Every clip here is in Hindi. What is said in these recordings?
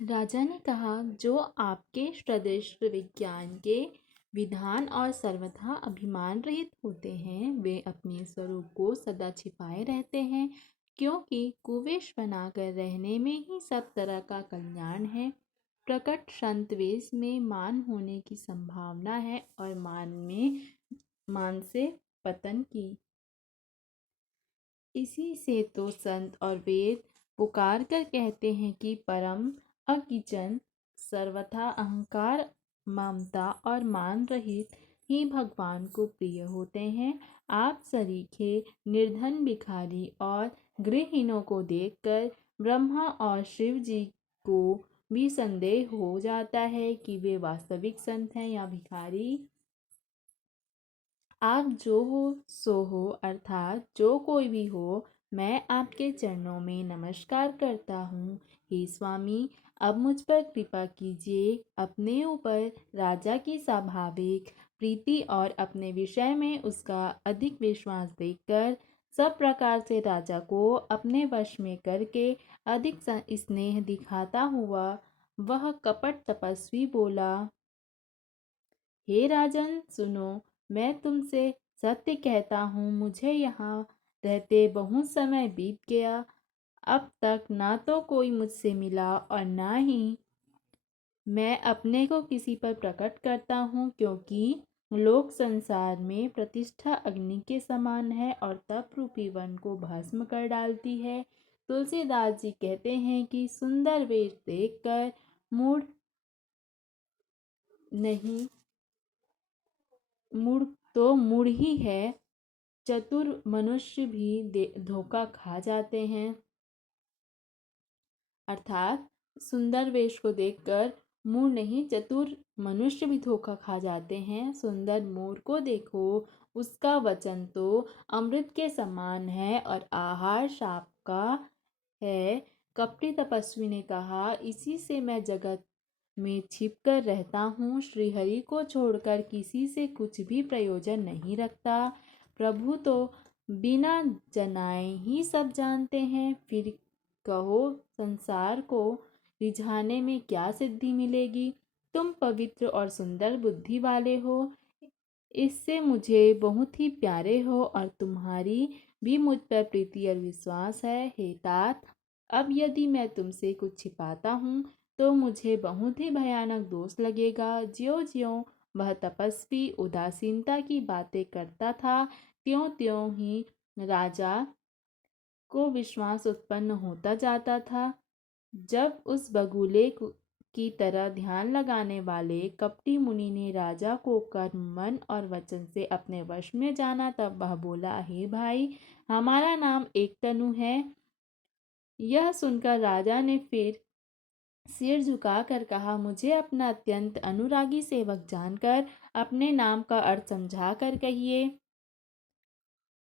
राजा ने कहा, जो आपके सदृश विज्ञान के विधान और सर्वथा अभिमान रहित होते हैं, वे अपने स्वरूप को सदा छिपाए रहते हैं, क्योंकि कुवेश बनाकर रहने में ही सब तरह का कल्याण है। प्रकट संत वेश में मान होने की संभावना है और मान से पतन की। इसी से तो संत और वेद पुकार कर कहते हैं कि परम अकिंचन, सर्वथा अहंकार, ममता और मान रहित ही भगवान को प्रिय होते हैं। आप सरीखे, निर्धन, भिखारी और गृहहीनों को देखकर ब्रह्मा और शिव जी को भी संदेह हो जाता है कि वे वास्तविक संत हैं या भिखारी। आप जो हो सो हो, अर्थात जो कोई भी हो, मैं आपके चरणों में नमस्कार करता हूँ। हे स्वामी, अब मुझ पर कृपा कीजिए। अपने ऊपर राजा की स्वाभाविक प्रीति और अपने विषय में उसका अधिक विश्वास देखकर सब प्रकार से राजा को अपने वश में करके अधिक स्नेह दिखाता हुआ वह कपट तपस्वी बोला, हे राजन सुनो, मैं तुमसे सत्य कहता हूँ, मुझे यहाँ रहते बहुत समय बीत गया। अब तक ना तो कोई मुझसे मिला और ना ही मैं अपने को किसी पर प्रकट करता हूँ, क्योंकि लोक संसार में प्रतिष्ठा अग्नि के समान है और तप रूपी वन को भस्म कर डालती है। तुलसीदास जी कहते हैं कि सुंदर वेश देखकर मूड नहीं, मूड तो मूड ही है, चतुर मनुष्य भी धोखा खा जाते हैं। अर्थात सुंदर वेश को देखकर मूढ़ नहीं, चतुर मनुष्य भी धोखा खा जाते हैं। सुंदर मूढ़ को देखो, उसका वचन तो अमृत के समान है और आहार शाप का है। कपटी तपस्वी ने कहा, इसी से मैं जगत में छिप कर रहता हूँ, श्रीहरि को छोड़कर किसी से कुछ भी प्रयोजन नहीं रखता। प्रभु तो बिना जनाए ही सब जानते हैं, फिर कहो संसार को रिझाने में क्या सिद्धि मिलेगी। तुम पवित्र और सुंदर बुद्धि वाले हो, इससे मुझे बहुत ही प्यारे हो और तुम्हारी भी मुझ पर प्रीति और विश्वास है। हे तात, अब यदि मैं तुमसे कुछ छिपाता हूँ तो मुझे बहुत ही भयानक दोष लगेगा। ज्यों ज्यों वह तपस्वी उदासीनता की बातें करता था, त्यों त्यों ही राजा को विश्वास उत्पन्न होता जाता था। जब उस बगुले की तरह ध्यान लगाने वाले कपटी मुनि ने राजा को कर्म, मन और वचन से अपने वश में जाना, तब वह बोला, हे भाई, हमारा नाम एक तनु है। यह सुनकर राजा ने फिर सिर झुकाकर कहा, मुझे अपना अत्यंत अनुरागी सेवक जानकर अपने नाम का अर्थ समझा कर कहिए।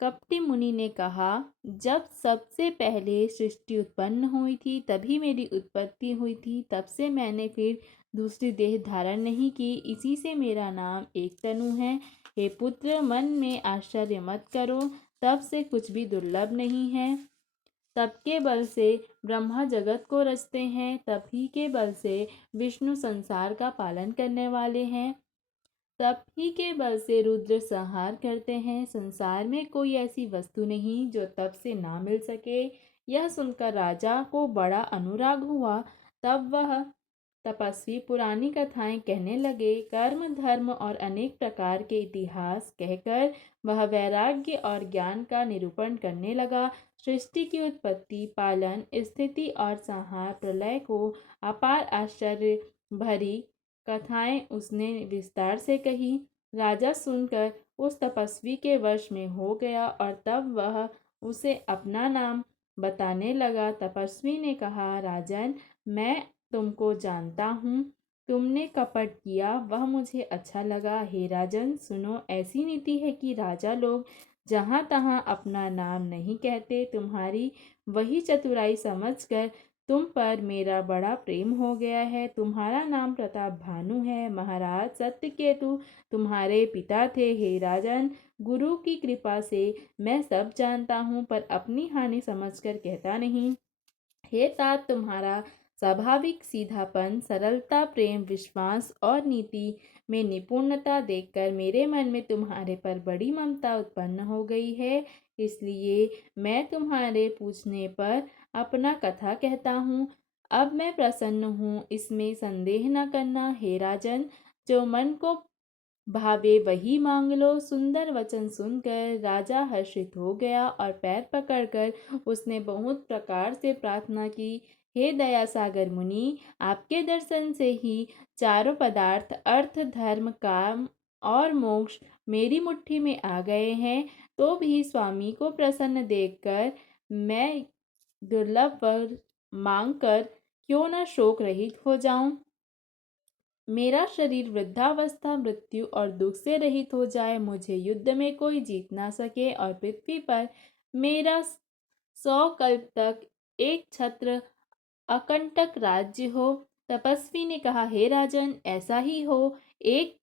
कपटी मुनि ने कहा, जब सबसे पहले सृष्टि उत्पन्न हुई थी तभी मेरी उत्पत्ति हुई थी, तब से मैंने फिर दूसरी देह धारण नहीं की, इसी से मेरा नाम एक तनु है। हे पुत्र, मन में आश्चर्य मत करो, तब से कुछ भी दुर्लभ नहीं है। तब के बल से ब्रह्मा जगत को रचते हैं, तभी के बल से विष्णु संसार का पालन करने वाले हैं, तप ही के बल से रुद्र संहार करते हैं। संसार में कोई ऐसी वस्तु नहीं जो तप से ना मिल सके। यह सुनकर राजा को बड़ा अनुराग हुआ। तब वह तपस्वी पुरानी कथाएं कहने लगे। कर्म, धर्म और अनेक प्रकार के इतिहास कहकर वह वैराग्य और ज्ञान का निरूपण करने लगा। सृष्टि की उत्पत्ति, पालन, स्थिति और संहार, प्रलय को अपार आश्चर्य भरी कथाएं उसने विस्तार से कही। राजा सुनकर उस तपस्वी के वश में हो गया और तब वह उसे अपना नाम बताने लगा। तपस्वी ने कहा, राजन, मैं तुमको जानता हूँ, तुमने कपट किया, वह मुझे अच्छा लगा। हे राजन सुनो, ऐसी नीति है कि राजा लोग जहाँ तहाँ अपना नाम नहीं कहते। तुम्हारी वही चतुराई समझकर तुम पर मेरा बड़ा प्रेम हो गया है। तुम्हारा नाम प्रताप भानु है। महाराज सत्यकेतु तुम्हारे पिता थे। हे राजन, गुरु की कृपा से मैं सब जानता हूँ, पर अपनी हानि समझकर कहता नहीं। हे तात, तुम्हारा स्वाभाविक सीधापन, सरलता, प्रेम, विश्वास और नीति में निपुणता देखकर मेरे मन में तुम्हारे पर बड़ी ममता उत्पन्न हो गई है। इसलिए मैं तुम्हारे पूछने पर अपना कथा कहता हूँ। अब मैं प्रसन्न हूँ, इसमें संदेह न करना हे राजन। जो मन को भावे वही मांग लो। सुंदर वचन सुनकर राजा हर्षित हो गया और पैर पकड़कर उसने बहुत प्रकार से प्रार्थना की। हे दया सागर मुनि, आपके दर्शन से ही चारों पदार्थ अर्थ, धर्म, काम और मोक्ष मेरी मुट्ठी में आ गए हैं। तो भी स्वामी को प्रसन्न देखकर मैं दुर्लभ वर मांगकर क्यों न शोक रहित हो जाऊं। मेरा शरीर वृद्धावस्था, मृत्यु और दुख से रहित हो जाए, मुझे युद्ध में कोई जीत ना सके और पृथ्वी पर मेरा 100 कल्प तक एक छत्र अकंटक राज्य हो। तपस्वी ने कहा, हे राजन, ऐसा ही हो। एक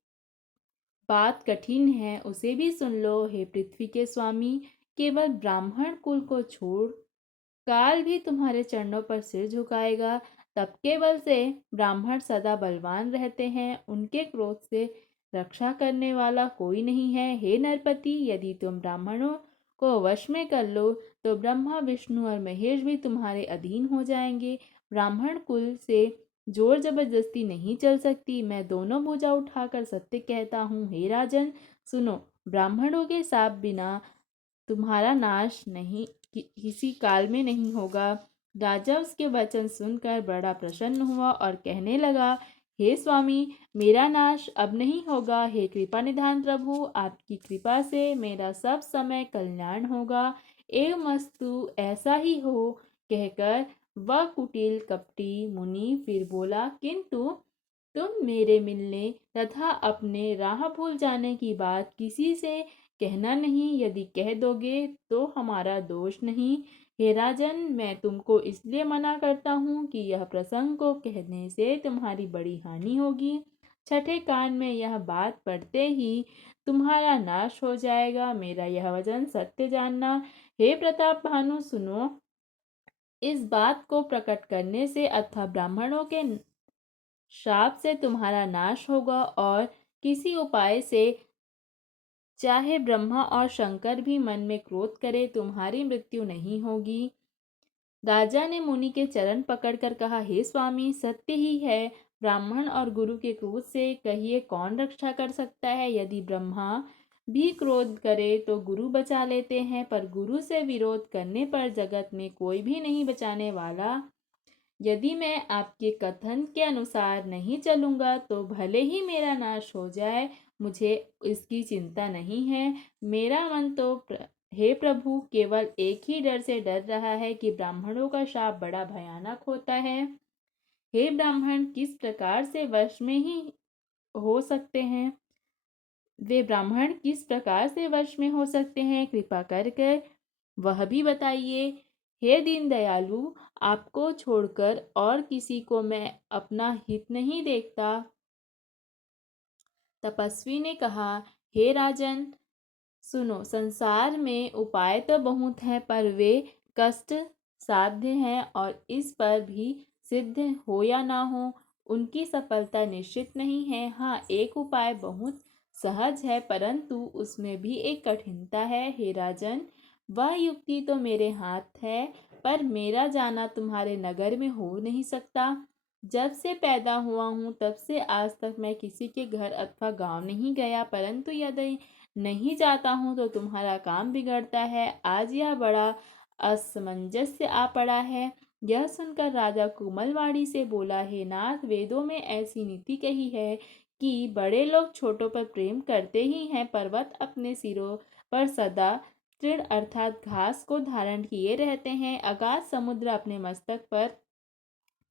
बात कठिन है, उसे भी सुन लो। हे पृथ्वी के स्वामी, केवल ब्राह्मण कुल को छोड़ काल भी तुम्हारे चरणों पर सिर झुकाएगा। तप के बल से ब्राह्मण सदा बलवान रहते हैं, उनके क्रोध से रक्षा करने वाला कोई नहीं है। हे नरपति, यदि तुम ब्राह्मणों को वश में कर लो तो ब्रह्मा, विष्णु और महेश भी तुम्हारे अधीन हो जाएंगे। ब्राह्मण कुल से जोर जबरदस्ती नहीं चल सकती। मैं दोनों भुजा उठाकर सत्य कहता हूँ। हे राजन सुनो, ब्राह्मणों के साप बिना तुम्हारा नाश नहीं किसी काल में नहीं होगा। राजा उसके वचन सुनकर बड़ा प्रसन्न हुआ और कहने लगा, हे स्वामी, मेरा नाश अब नहीं होगा। हे कृपा निधान प्रभु, आपकी कृपा से मेरा सब समय कल्याण होगा। एवं मस्तु, ऐसा ही हो। कहकर वह कुटिल कपटी मुनि फिर बोला, किंतु तुम मेरे मिलने तथा अपने राह भूल जाने की बात किसी से कहना नहीं। यदि कह दोगे तो हमारा दोष नहीं। हे राजन, मैं तुमको इसलिए मना करता हूँ कि यह प्रसंग को कहने से तुम्हारी बड़ी हानि होगी। छठे कान में यह बात पढ़ते ही तुम्हारा नाश हो जाएगा। मेरा यह वचन सत्य जानना। हे प्रताप भानु सुनो, इस बात को प्रकट करने से अथवा ब्राह्मणों के श्राप से तुम्हारा नाश होगा और किसी उपाय से, चाहे ब्रह्मा और शंकर भी मन में क्रोध करे, तुम्हारी मृत्यु नहीं होगी। राजा ने मुनि के चरण पकड़कर कहा, हे स्वामी, सत्य ही है। ब्राह्मण और गुरु के क्रोध से कहिए कौन रक्षा कर सकता है। यदि ब्रह्मा भी क्रोध करे तो गुरु बचा लेते हैं, पर गुरु से विरोध करने पर जगत में कोई भी नहीं बचाने वाला। यदि मैं आपके कथन के अनुसार नहीं चलूंगा तो भले ही मेरा नाश हो जाए, मुझे इसकी चिंता नहीं है। मेरा मन तो हे प्रभु, केवल एक ही डर से डर रहा है कि ब्राह्मणों का शाप बड़ा भयानक होता है। हे ब्राह्मण किस प्रकार से वश में ही हो सकते हैं वे ब्राह्मण किस प्रकार से वश में हो सकते हैं, कृपा करके वह भी बताइए। हे दीन दयालु, आपको छोड़कर और किसी को मैं अपना हित नहीं देखता। तपस्वी ने कहा, हे राजन सुनो, संसार में उपाय तो बहुत हैं, पर वे कष्ट साध्य हैं और इस पर भी सिद्ध हो या ना हो उनकी सफलता निश्चित नहीं है। हाँ, एक उपाय बहुत सहज है, परंतु उसमें भी एक कठिनता है। हे राजन, वह युक्ति तो मेरे हाथ है, पर मेरा जाना तुम्हारे नगर में हो नहीं सकता। जब से पैदा हुआ हूँ तब से आज तक मैं किसी के घर अथवा गांव नहीं गया, परंतु यदि नहीं जाता हूँ तो तुम्हारा काम बिगड़ता है। आज यह बड़ा असमंजस्य आ पड़ा है। यह सुनकर राजा कोमलवाणी से बोला, हे नाथ, वेदों में ऐसी नीति कही है कि बड़े लोग छोटों पर प्रेम करते ही हैं। पर्वत अपने सिरों पर सदा तृण अर्थात घास को धारण किए रहते हैं। अगाध समुद्र अपने मस्तक पर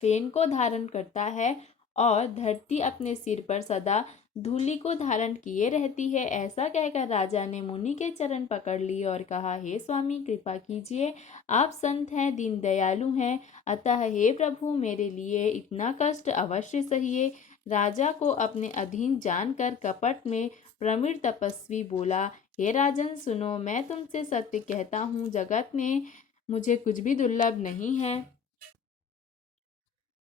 फेन को धारण करता है और धरती अपने सिर पर सदा धूलि को धारण किए रहती है। ऐसा कहकर राजा ने मुनि के चरण पकड़ लिए और कहा, हे स्वामी, कृपा कीजिए। आप संत हैं, दीन दयालु हैं, अतः हे प्रभु, मेरे लिए इतना कष्ट अवश्य सहिए। राजा को अपने अधीन जानकर कपट में प्रवीण तपस्वी बोला, हे राजन सुनो, मैं तुमसे सत्य कहता हूँ, जगत में मुझे कुछ भी दुर्लभ नहीं है।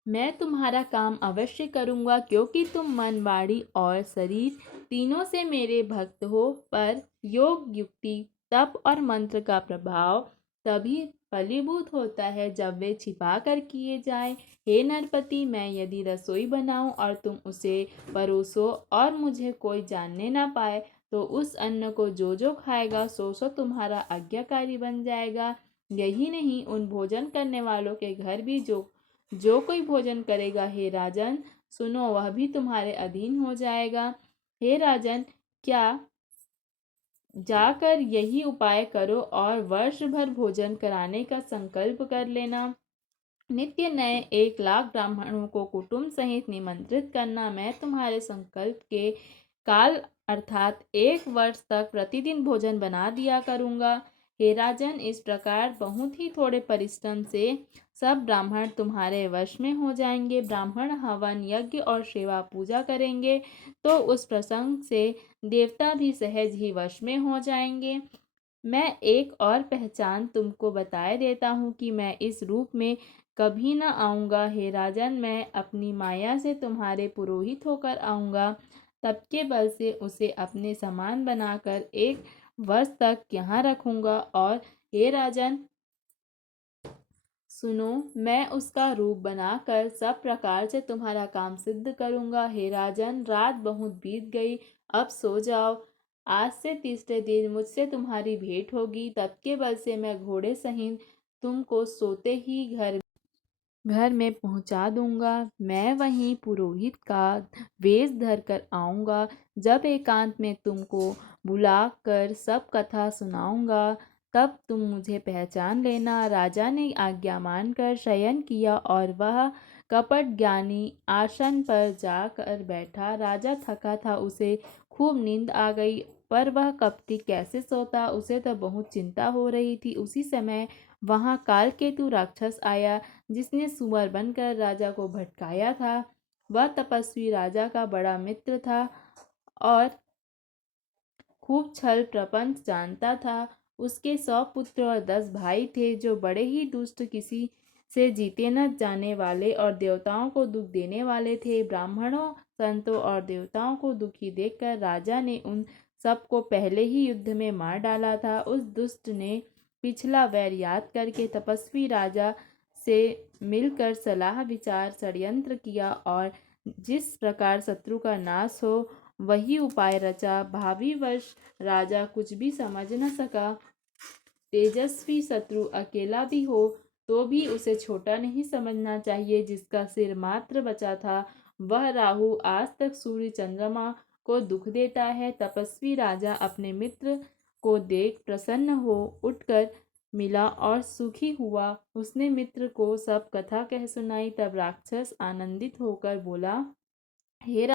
मैं तुम्हारा काम अवश्य करूँगा, क्योंकि तुम मन, वाणी और शरीर तीनों से मेरे भक्त हो। पर योग, युक्ति, तप और मंत्र का प्रभाव तभी फलीभूत होता है जब वे छिपा कर किए जाए। हे नरपति, मैं यदि रसोई बनाऊं और तुम उसे परोसो और मुझे कोई जानने ना पाए, तो उस अन्न को जो जो खाएगा सो सो तुम्हारा आज्ञाकारी बन जाएगा। यही नहीं, उन भोजन करने वालों के घर भी जो जो कोई भोजन करेगा, हे राजन, सुनो, वह भी तुम्हारे अधीन हो जाएगा। हे राजन, क्या जाकर यही उपाय करो और वर्ष भर भोजन कराने का संकल्प कर लेना। नित्य नए 1 लाख ब्राह्मणों को कुटुंब सहित निमंत्रित करना। मैं तुम्हारे संकल्प के काल अर्थात 1 वर्ष तक प्रतिदिन भोजन बना दिया करूँगा। हे राजन, इस प्रकार बहुत ही थोड़े परिश्रम से सब ब्राह्मण तुम्हारे वश में हो जाएंगे। ब्राह्मण हवन, यज्ञ और सेवा पूजा करेंगे तो उस प्रसंग से देवता भी सहज ही वश में हो जाएंगे। मैं एक और पहचान तुमको बताए देता हूँ कि मैं इस रूप में कभी न आऊँगा। हे राजन, मैं अपनी माया से तुम्हारे पुरोहित होकर आऊँगा। तब के बल से उसे अपने समान बनाकर 1 वर्ष तक यहाँ रखूँगा। और हे राजन, सुनो, मैं उसका रूप बनाकर सब प्रकार से तुम्हारा काम सिद्ध करूँगा। हे राजन, रात बहुत बीत गई, अब सो जाओ। आज से तीसरे दिन मुझसे तुम्हारी भेंट होगी। तब के बल से मैं घोड़े सहित तुमको सोते ही घर में पहुंचा दूंगा। मैं वहीं पुरोहित का वेश धर कर आऊँगा। जब एकांत में तुमको बुलाकर सब कथा सुनाऊंगा, तब तुम मुझे पहचान लेना। राजा ने आज्ञा मानकर शयन किया और वह कपट ज्ञानी आसन पर जाकर बैठा। राजा थका था, उसे खूब नींद आ गई, पर वह कपटी कैसे सोता, उसे तो बहुत चिंता हो रही थी। उसी समय वहां कालकेतु राक्षस आया, जिसने सुअर बनकर राजा को भटकाया था। वह तपस्वी राजा का बड़ा मित्र था और खूब छल प्रपंच जानता था। उसके 100 पुत्र और 10 भाई थे, जो बड़े ही दुष्ट, किसी से जीते न जाने वाले और देवताओं को दुख देने वाले थे। ब्राह्मणों, संतों और देवताओं को दुखी देखकर राजा ने उन सबको पहले ही युद्ध में मार डाला था। उस दुष्ट ने पिछला वैर याद करके तपस्वी राजा से मिलकर सलाह विचार षड्यंत्र किया और जिस प्रकार शत्रु का नाश हो वही उपाय रचा। भावी वर्ष राजा कुछ भी समझ न सका। तेजस्वी शत्रु अकेला भी हो तो भी उसे छोटा नहीं समझना चाहिए। जिसका सिर मात्र बचा था, वह राहु आज तक सूर्य चंद्रमा को दुख देता है। तपस्वी राजा अपने मित्र को देख प्रसन्न हो उठकर मिला और सुखी हुआ। उसने मित्र को सब कथा कह सुनाई। तब राक्षस आनंदित होकर बोला, हे